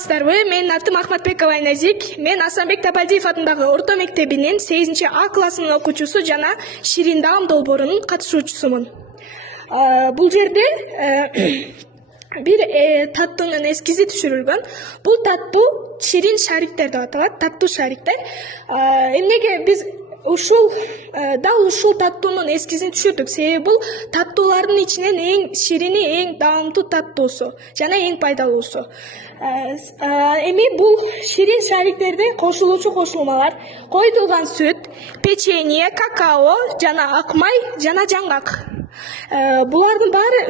Саламатсыздарбы? Менин атым Ахматбекова Айназик. Мен Асанбек Табалдиев атындагы орто мектебинин 8 классынын окуучусу жана Ширин даам долбоорунун катышуучусумун. Бул жерде бир таттуунун эскизи түшүрүлгөн. Бул таттуу ширин шариктер деп аталат, таттуу шариктер. Эмнеге биз дал ушул таттуунун эскизин түшүрдүк? Себеби бул таттуулардын ичинен эң ширини, эң даамдуу таттуусу жана эң пайдалуусу. Эми бул ширин шариктерде кошулуучу кошулмалар койтулган сүт, печенье, какао жана ак май жана жаңгак. Булардын баары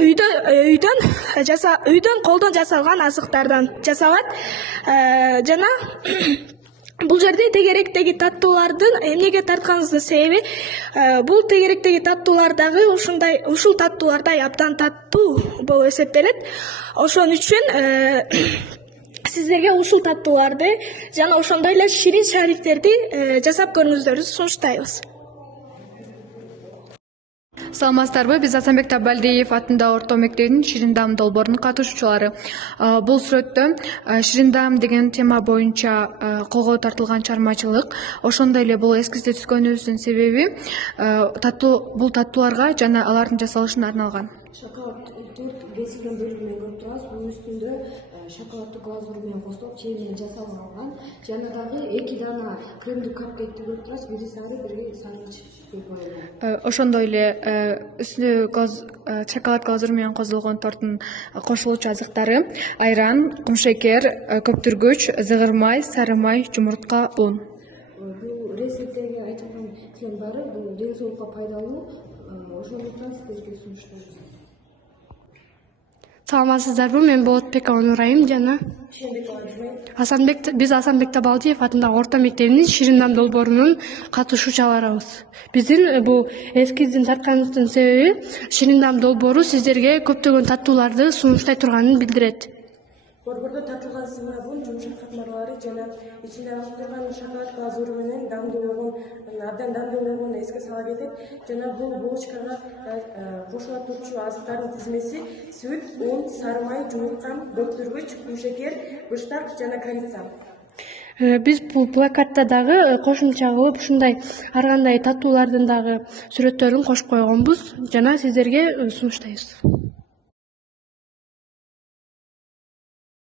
үйдөн колдон жасалган азыктардан жасалат. Жана бул жерде тегеректеги таттуулардын эмнеге тартканыбыздын себеби бул тегеректеги таттуулар дагы ушул таттуулардай абдан таттуу болуп эсептелет. Ошон үчүн сиздерге ушул таттууларды жана ошондой эле ширин шариктерди жасап көрүңүздөрүн сунуштайбыз. Саламатсыздарбы? Биз Асанбек Табалдиев атындагы орто мектебинин Ширин даам долбоорунун катышуучулары. Бул сүрөттө Ширин даам деген тема боюнча колго тартылган чыгармачылык. Ошондой эле бул эскизди түзгөнүбүздүн себеби бул таттууларга жана алардын жасалышына арналган. Шоколад торт безилген бөлүгүнөн көрүп турабыз. Бунун үстүндө шоколаддуу глазур менен кошулуп, чээ менен жасалган. Жана дагы 2 дана кремдүү капкейкти көрүп турабыз. Бири сары, бири сарыч боюлган. Ошондой эле үстүнө шоколад глазур менен козулгон торттун кошулуучу азыктары айран, кумшекер, көптүргүч, зыгыр май, сары май, жумуртка, un. Бул рецепттерге айтылган тилен баары бул ден соолукка пайдалуу. Ошондуктан сиздерге сунуштайбыз. Саламатсыздарбы? Мен Болотбекова Нурайым жана биз Асанбек Табалдиев атындагы орто мектебинин Ширин даам долбоорунун катышуучуларыбыз. Биздин бул эскиздин тартканыбыздын себеби Ширин даам долбоору сиздерге көптөгөн таттууларды сунуштай турганын билдирет. Борбордо тартылган сымабын, жумшак катмарлары жана ичинде алып турган шоколад глазуру менен абдан даамдуу болгонун эске сала кетет. Жана бул булочкага кошула турчу азыктардын тизмеси сүт, un, сары май, жумуртка, көптүргүч, кумшекер, быштак жана корица. Биз бул плакатта дагы кошумча кылып ушундай ар кандай таттуулардын дагы сүрөттөрүн кошуп койгонбуз жана сиздерге сунуштайбыз.